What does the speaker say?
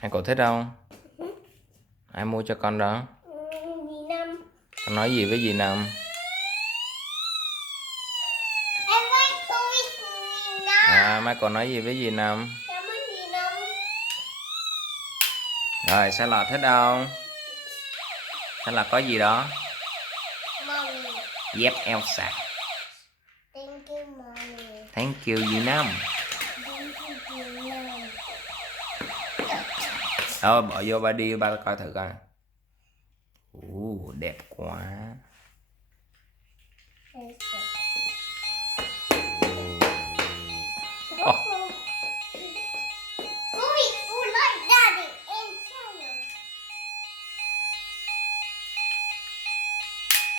Hai cậu thích không? Ai mua cho con đó? Dì Năm. Con nói gì với dì Năm? Em ơi, tôi dì Năm. Mai còn nói gì với dì Năm? Cảm ơn dì Năm. Rồi salad thích không? Salad có gì đó? Mommy. Yep, Elsa. Thank you, mommy. Thank you dì Năm. Thank you, dì Năm. Thôi bỏ vô ba đi, ba coi thử coi. Đẹp quá. Yes.